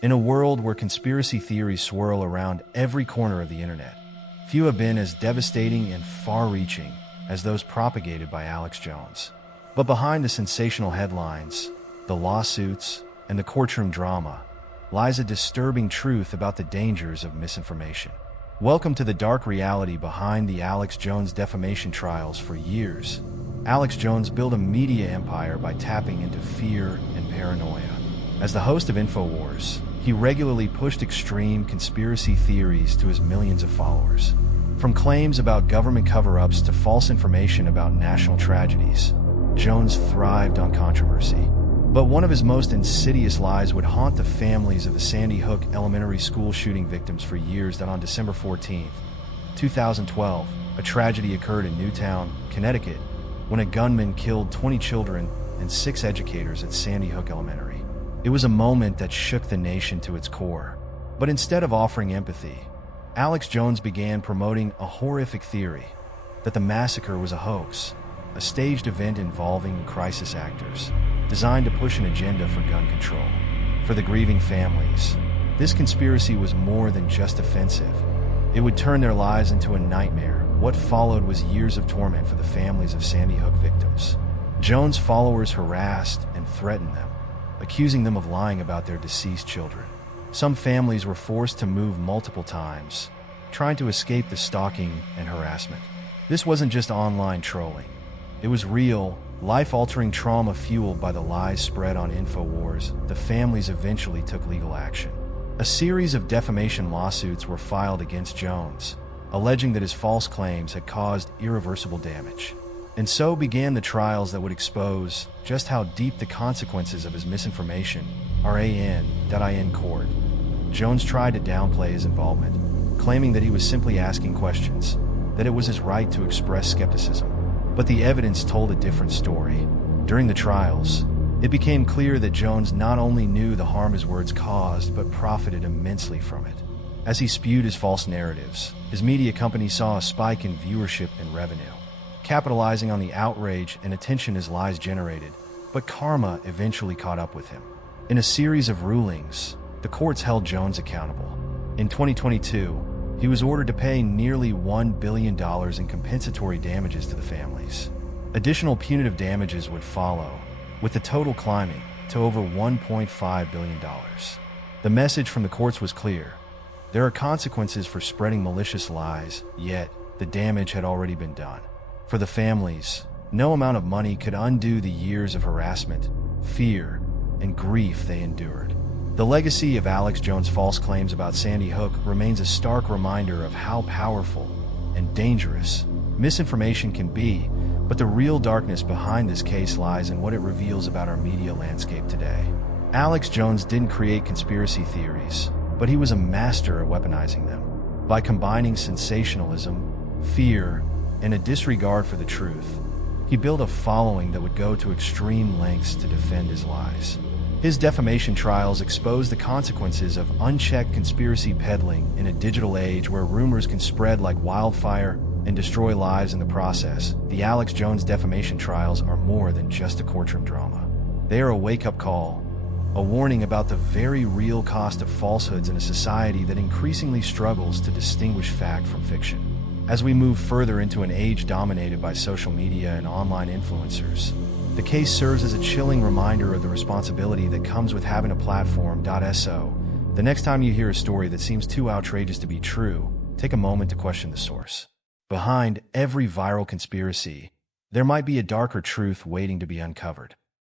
In a world where conspiracy theories swirl around every corner of the internet, few have been as devastating and far-reaching as those propagated by Alex Jones. But behind the sensational headlines, the lawsuits, and the courtroom drama lies a disturbing truth about the dangers of misinformation. Welcome to the dark reality behind the Alex Jones defamation trials. For years, Alex Jones built a media empire by tapping into fear and paranoia. As the host of InfoWars, he regularly pushed extreme conspiracy theories to his millions of followers. From claims about government cover-ups to false information about national tragedies, Jones thrived on controversy. But one of his most insidious lies would haunt the families of the Sandy Hook Elementary School shooting victims for years. That on December 14, 2012, a tragedy occurred in Newtown, Connecticut, when a gunman killed 20 children and 6 educators at Sandy Hook Elementary. It was a moment that shook the nation to its core. But instead of offering empathy, Alex Jones began promoting a horrific theory that the massacre was a hoax, a staged event involving crisis actors, designed to push an agenda for gun control. For the grieving families, this conspiracy was more than just offensive. It would turn their lives into a nightmare. What followed was years of torment for the families of Sandy Hook victims. Jones' followers harassed and threatened them, accusing them of lying about their deceased children. Some families were forced to move multiple times, trying to escape the stalking and harassment. This wasn't just online trolling. It was real, life-altering trauma fueled by the lies spread on InfoWars. The families eventually took legal action. A series of defamation lawsuits were filed against Jones, alleging that his false claims had caused irreversible damage. And so began the trials that would expose just how deep the consequences of his misinformation are. In court, Jones tried to downplay his involvement, claiming that he was simply asking questions, that it was his right to express skepticism. But the evidence told a different story. During the trials, it became clear that Jones not only knew the harm his words caused, but profited immensely from it. As he spewed his false narratives, his media company saw a spike in viewership and revenue, capitalizing on the outrage and attention his lies generated. But karma eventually caught up with him. In a series of rulings, the courts held Jones accountable. In 2022, he was ordered to pay nearly $1 billion in compensatory damages to the families. Additional punitive damages would follow, with the total climbing to over $1.5 billion. The message from the courts was clear. There are consequences for spreading malicious lies, yet the damage had already been done. For the families, no amount of money could undo the years of harassment, fear, and grief they endured. The legacy of Alex Jones' false claims about Sandy Hook remains a stark reminder of how powerful and dangerous misinformation can be, but the real darkness behind this case lies in what it reveals about our media landscape today. Alex Jones didn't create conspiracy theories, but he was a master at weaponizing them. By combining sensationalism, fear, and a disregard for the truth, he built a following that would go to extreme lengths to defend his lies. His defamation trials expose the consequences of unchecked conspiracy peddling in a digital age where rumors can spread like wildfire and destroy lives in the process. The Alex Jones defamation trials are more than just a courtroom drama. They are a wake-up call, a warning about the very real cost of falsehoods in a society that increasingly struggles to distinguish fact from fiction. As we move further into an age dominated by social media and online influencers, the case serves as a chilling reminder of the responsibility that comes with having a platform. So, the next time you hear a story that seems too outrageous to be true, take a moment to question the source. Behind every viral conspiracy, there might be a darker truth waiting to be uncovered.